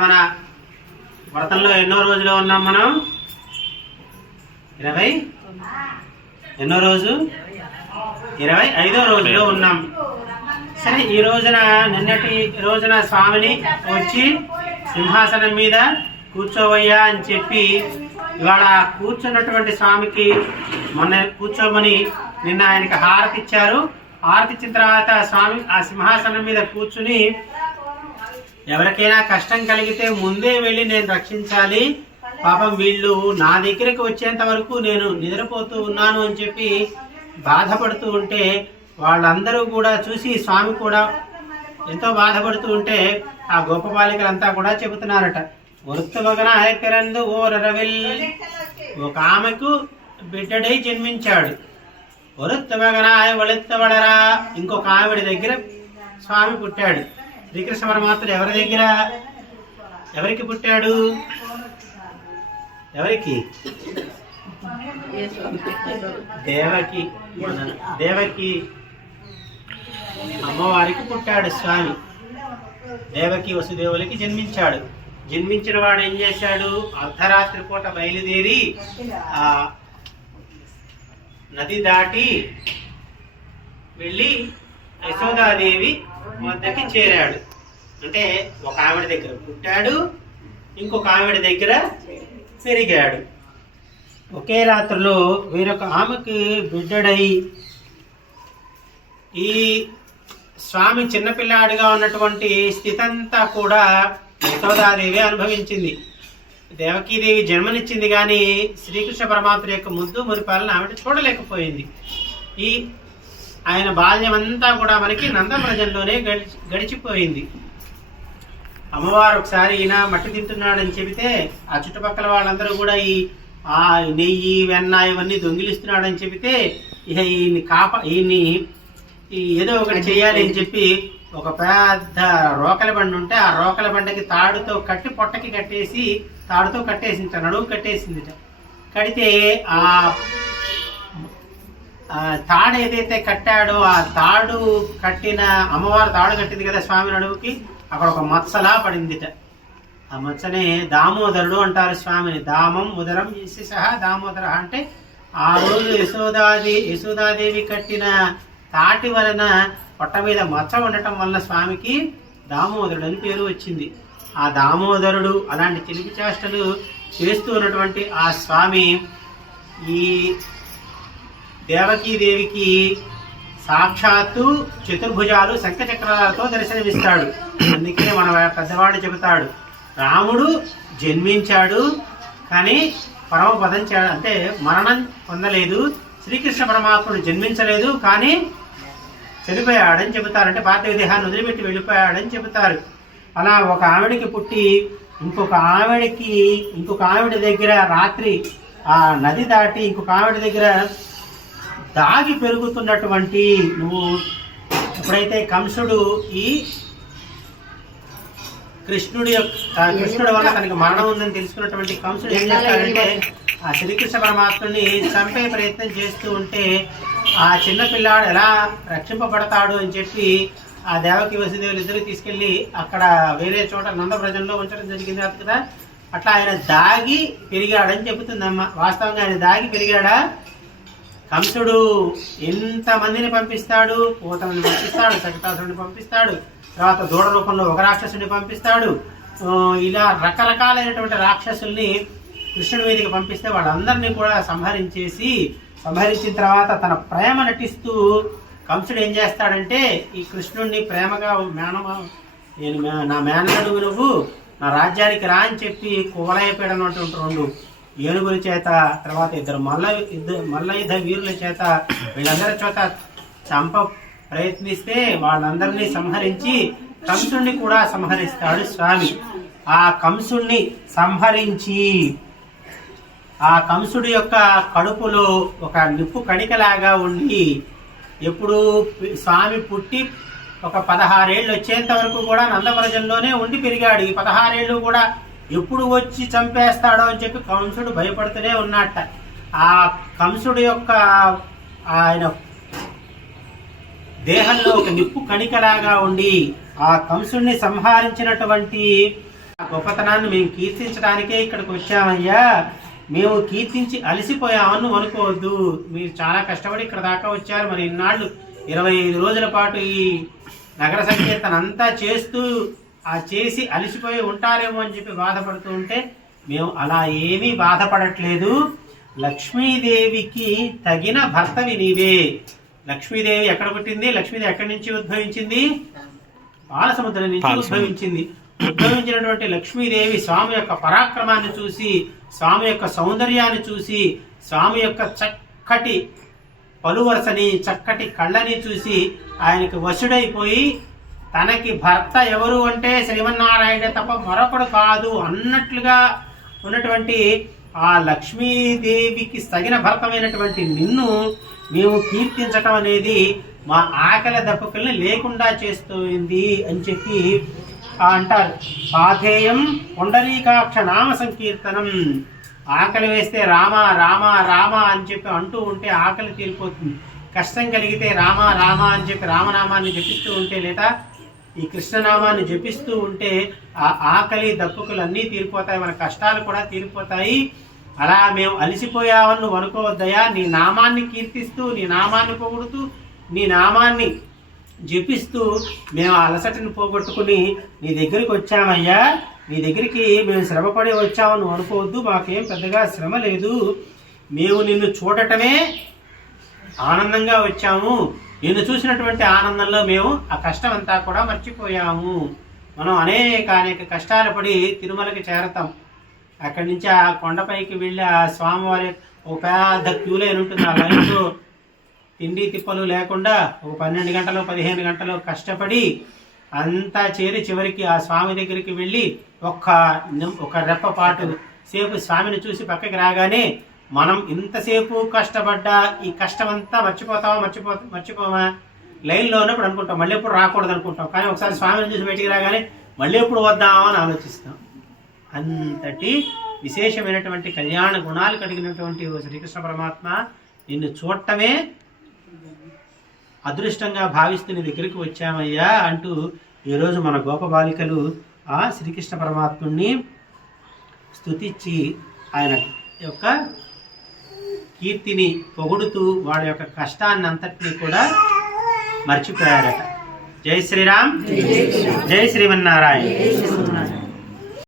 మన వ్రతంలో ఎన్నో రోజులు ఉన్నాం మనం? ఇరవై? ఎన్నో రోజు? ఇరవై ఐదో రోజులో ఉన్నాం. సరే ఈ రోజున నిన్నటి రోజున స్వామిని వచ్చి సింహాసనం మీద కూర్చోవయ్యా అని చెప్పి ఇవాళ కూర్చున్నటువంటి స్వామికి మొన్న కూర్చోమని నిన్న ఆయనకి హారతి ఇచ్చారు. హారతి ఇచ్చిన తర్వాత స్వామి ఆ సింహాసనం మీద కూర్చుని ఎవరికైనా కష్టం కలిగితే ముందే వెళ్ళి నేను రక్షించాలి. పాపం వీళ్ళు నా దగ్గరికి వచ్చేంత వరకు నేను నిద్రపోతూ ఉన్నాను అని చెప్పి బాధపడుతూ ఉంటే వాళ్ళందరూ కూడా చూసి స్వామి కూడా ఎంతో బాధపడుతూ ఉంటే ఆ గోపబాలికలంతా కూడా చెబుతున్నారట వృత్తమగన ఆయకరందు ఓ రవిల్ ఒక ఆమెకు బిడ్డడై జన్మించాడు. వరుత్తమగనాయ వళెత్తవడరా ఇంకొక ఆవిడ దగ్గర స్వామి పుట్టాడు. శ్రీకృష్ణ పరమాత్ముడు ఎవరి దగ్గర? ఎవరికి పుట్టాడు? ఎవరికి? దేవకి. దేవకి. అమ్మవారికి పుట్టాడు స్వామి. దేవకి వసుదేవులకి జన్మించాడు. జన్మించిన వాడు ఏం చేశాడు? అర్ధరాత్రి పూట బయలుదేరి ఆ నది దాటి వెళ్ళి యశోదాదేవి వద్దకి చేరాడు. అంటే ఒక ఆవిడ దగ్గర పుట్టాడు ఇంకొక ఆవిడ దగ్గర పెరిగాడు. ఒకే రాత్రిలో వేరొక ఆమెకి బిడ్డడై ఈ స్వామి చిన్నపిల్లాడిగా ఉన్నటువంటి స్థితి అంతా కూడా యశోదాదేవి అనుభవించింది. దేవకీదేవి జన్మనిచ్చింది కానీ శ్రీకృష్ణ పరమాత్మ యొక్క ముద్దు మురిపాలను ఆవిడ చూడలేకపోయింది. ఈ ఆయన బాల్యం అంతా కూడా మనకి నందవ్రజంలోనే గడిచి గడిచిపోయింది. అమ్మవారు ఒకసారి ఈయన మట్టి తింటున్నాడని చెబితే ఆ చుట్టుపక్కల వాళ్ళందరూ కూడా ఈ ఆ నెయ్యి వెన్న ఇవన్నీ దొంగిలిస్తున్నాడని చెబితే ఇక ఈయన్ని కాప ఈయన్ని ఏదో ఒకటి చేయాలి అని చెప్పి ఒక పెద్ద రోకల బండి ఉంటే ఆ రోకల బండకి తాడుతో కట్టి పొట్టకి కట్టేసి తాడుతో కట్టేసింది నడువు కట్టేసింది కడితే ఆ తాడు ఏదైతే కట్టాడో ఆ తాడు కట్టిన అమ్మవారు తాడు కట్టింది కదా స్వామి నడువుకి అక్కడ ఒక మత్సలా పడిందిట. ఆ మచ్చనే దామోదరుడు అంటారు స్వామిని. దామం ఉదరం ఇసి సహా దామోదర అంటే ఆ రోజు యశోదాది యశోదాదేవి కట్టిన తాటి వలన పొట్ట మీద మచ్చ ఉండటం వల్ల స్వామికి దామోదరుడు అని పేరు వచ్చింది. ఆ దామోదరుడు అలాంటి చిలిపి చేష్టలు చేస్తూ ఉన్నటువంటి ఆ స్వామి ఈ దేవకీదేవికి సాక్షాత్తు చతుర్భుజాలు శంఖచక్రాలతో దర్శనమిస్తాడు. అందుకే మన పెద్దవాడు చెబుతాడు రాముడు జన్మించాడు కానీ పరమపదం అంటే మరణం పొందలేదు శ్రీకృష్ణ పరమాత్ముడు జన్మించలేదు కానీ చనిపోయాడని చెబుతారు. అంటే పార్థివ దేహాన్ని వదిలిపెట్టి వెళ్ళిపోయాడని చెబుతారు. అలా ఒక ఆవిడకి పుట్టి ఇంకొక ఆవిడకి ఇంకొక ఆవిడ దగ్గర రాత్రి ఆ నది దాటి ఇంకొక ఆవిడ దగ్గర దాగి పెరుగుతున్నటువంటి నువ్వు ఎప్పుడైతే కంసుడు ఈ కృష్ణుడి యొక్క కృష్ణుడి వల్ల తనకి మరణం ఉందని తెలుసుకున్నటువంటి కంసుడు ఏం చేస్తాడంటే ఆ శ్రీకృష్ణ పరమాత్ముని చంపే ప్రయత్నం చేస్తూ ఉంటే ఆ చిన్న పిల్లాడు ఎలా రక్షింపబడతాడు అని చెప్పి ఆ దేవకి వసుదేవులు ఇద్దరు తీసుకెళ్ళి అక్కడ వేరే చోట నందవ్రజంలో ఉంచడం జరిగింది కదా? అట్లా ఆయన దాగి పెరిగాడని చెబుతుందమ్మ. వాస్తవంగా ఆయన దాగి పెరిగాడా? కంసుడు ఎంత మందిని పంపిస్తాడు పూతని పంపిస్తాడు సకటాసుడిని పంపిస్తాడు తర్వాత దూడ రూపంలో ఒక రాక్షసుని పంపిస్తాడు. ఇలా రకరకాలైనటువంటి రాక్షసుల్ని కృష్ణుడి మీదకి పంపిస్తే వాళ్ళందరినీ కూడా సంహరించేసి సంహరించిన తర్వాత తన ప్రేమ నటిస్తూ కంసుడు ఏం చేస్తాడంటే ఈ కృష్ణుడిని ప్రేమగా మేనమా నేను నా మేనగడుగు నువ్వు నా రాజ్యానికి రా అని చెప్పి కువలయపేడనటువంటి రెండు ఏనుగుల చేత తర్వాత ఇద్దరు మల్ల ఇద్దరు మల్లయుధ వీరుల చేత వీళ్ళందరి చేత చంప ప్రయత్నిస్తే వాళ్ళందరినీ సంహరించి కంసుణ్ణి కూడా సంహరిస్తాడు స్వామి. ఆ కంసుణ్ణి సంహరించి ఆ కంసుడి యొక్క కడుపులో ఒక నిప్పు కణికలాగా ఉండి ఎప్పుడు స్వామి పుట్టి ఒక పదహారేళ్ళు వచ్చేంత వరకు కూడా నందవరజంలోనే ఉండి పెరిగాడు. ఈ పదహారేళ్ళు కూడా ఎప్పుడు వచ్చి చంపేస్తాడో అని చెప్పి కంసుడు భయపడుతూనే ఉన్నట్ట ఆ కంసుడు యొక్క ఆయన దేహంలో ఒక నిప్పు కణికలాగా ఉండి ఆ కంసుడిని సంహరించినటువంటి గొప్పతనాన్ని మేము కీర్తించడానికే ఇక్కడికి వచ్చామయ్యా. మేము కీర్తించి అలసిపోయామని అనుకోవద్దు. మీరు చాలా కష్టపడి ఇక్కడ దాకా వచ్చారు. మరి ఇన్నాళ్ళు ఇరవై ఐదు రోజుల పాటు ఈ నగర సంకీర్తన అంతా చేస్తూ ఆ చేసి అలసిపోయి ఉంటారేమో అని చెప్పి బాధపడుతూ ఉంటే మేము అలా ఏమీ బాధపడట్లేదు. లక్ష్మీదేవికి తగిన భర్తవి నీవే. లక్ష్మీదేవి ఎక్కడ పుట్టింది? లక్ష్మీదేవి ఎక్కడి నుంచి ఉద్భవించింది? పాలసముద్రం నుంచి. ఉద్భవించింది. ఉద్భవించినటువంటి లక్ష్మీదేవి స్వామి యొక్క పరాక్రమాన్ని చూసి స్వామి యొక్క సౌందర్యాన్ని చూసి స్వామి యొక్క చక్కటి పలువరసని చక్కటి కళ్ళని చూసి ఆయనకి వశుడైపోయి తనకి భర్త ఎవరు అంటే శ్రీమన్నారాయణ తప్ప మరొకడు కాదు అన్నట్లుగా ఉన్నటువంటి ఆ లక్ష్మీదేవికి తగిన భర్తమైనటువంటి నిన్ను మేము కీర్తించటం అనేది మా ఆకలి దప్పుకల్ని లేకుండా చేస్తుంది అని చెప్పి అంటారు. పాథేయం పుండరీకాక్ష నామ సంకీర్తనం. ఆకలి వేస్తే రామ రామ రామ అని చెప్పి అంటూ ఉంటే ఆకలి తీరిపోతుంది. కష్టం కలిగితే రామ రామ అని చెప్పి రామనామాన్ని జపిస్తూ ఉంటే లేదా ఈ కృష్ణనామాన్ని జపిస్తూ ఉంటే ఆ ఆకలి దప్పుకులన్నీ తీరిపోతాయి మన కష్టాలు కూడా తీరిపోతాయి. అలా మేము అలసిపోయావని నువ్వు అనుకోవద్దయా నీ నామాన్ని కీర్తిస్తూ నీ నామాన్ని పొగుడుతూ నీ నామాన్ని జపిస్తూ మేము ఆ అలసటని పోగొట్టుకుని నీ దగ్గరికి వచ్చామయ్యా. నీ దగ్గరికి మేము శ్రమపడి వచ్చామని నువ్వు అనుకోవద్దు. మాకేం పెద్దగా శ్రమ లేదు. మేము నిన్ను చూడటమే ఆనందంగా వచ్చాము. నిన్ను చూసినటువంటి ఆనందంలో మేము ఆ కష్టం అంతా కూడా మర్చిపోయాము. మనం అనేక అనేక కష్టాలు పడి తిరుమలకి చేరతాం. అక్కడి నుంచి ఆ కొండపైకి వెళ్ళి ఆ స్వామివారి ఒక పెద్ద క్యూ లైన్ ఉంటుంది ఆ లైన్లో తిండి తిప్పలు లేకుండా ఒక పన్నెండు గంటలు పదిహేను గంటలు కష్టపడి అంతా చేరి చివరికి ఆ స్వామి దగ్గరికి వెళ్ళి ఒక్క ఒక రెప్ప పాటు సేపు స్వామిని చూసి పక్కకి రాగానే మనం ఇంతసేపు కష్టపడ్డా ఈ కష్టం అంతా మర్చిపోతామా మర్చిపో మర్చిపోమా లైన్లో ఉన్నప్పుడు అనుకుంటాం మళ్ళీ ఎప్పుడు రాకూడదు అనుకుంటాం. కానీ ఒకసారి స్వామిని చూసి బయటికి రాగానే మళ్ళీ ఎప్పుడు వద్దామని అని ఆలోచిస్తాం. అంతటి విశేషమైనటువంటి కళ్యాణ గుణాలు కలిగినటువంటి శ్రీకృష్ణ పరమాత్మ నిన్ను చూడటమే అదృష్టంగా భావిస్తూ నీ దగ్గరికి వచ్చామయ్యా అంటూ ఈరోజు మన గోప బాలికలు ఆ శ్రీకృష్ణ పరమాత్ముణ్ణి స్థుతిచ్చి ఆయన యొక్క కీర్తిని పొగుడుతూ వాడి యొక్క కష్టాన్ని అంతటినీ కూడా మర్చిపోయారట. జై శ్రీరామ్. జై శ్రీమన్నారాయణ.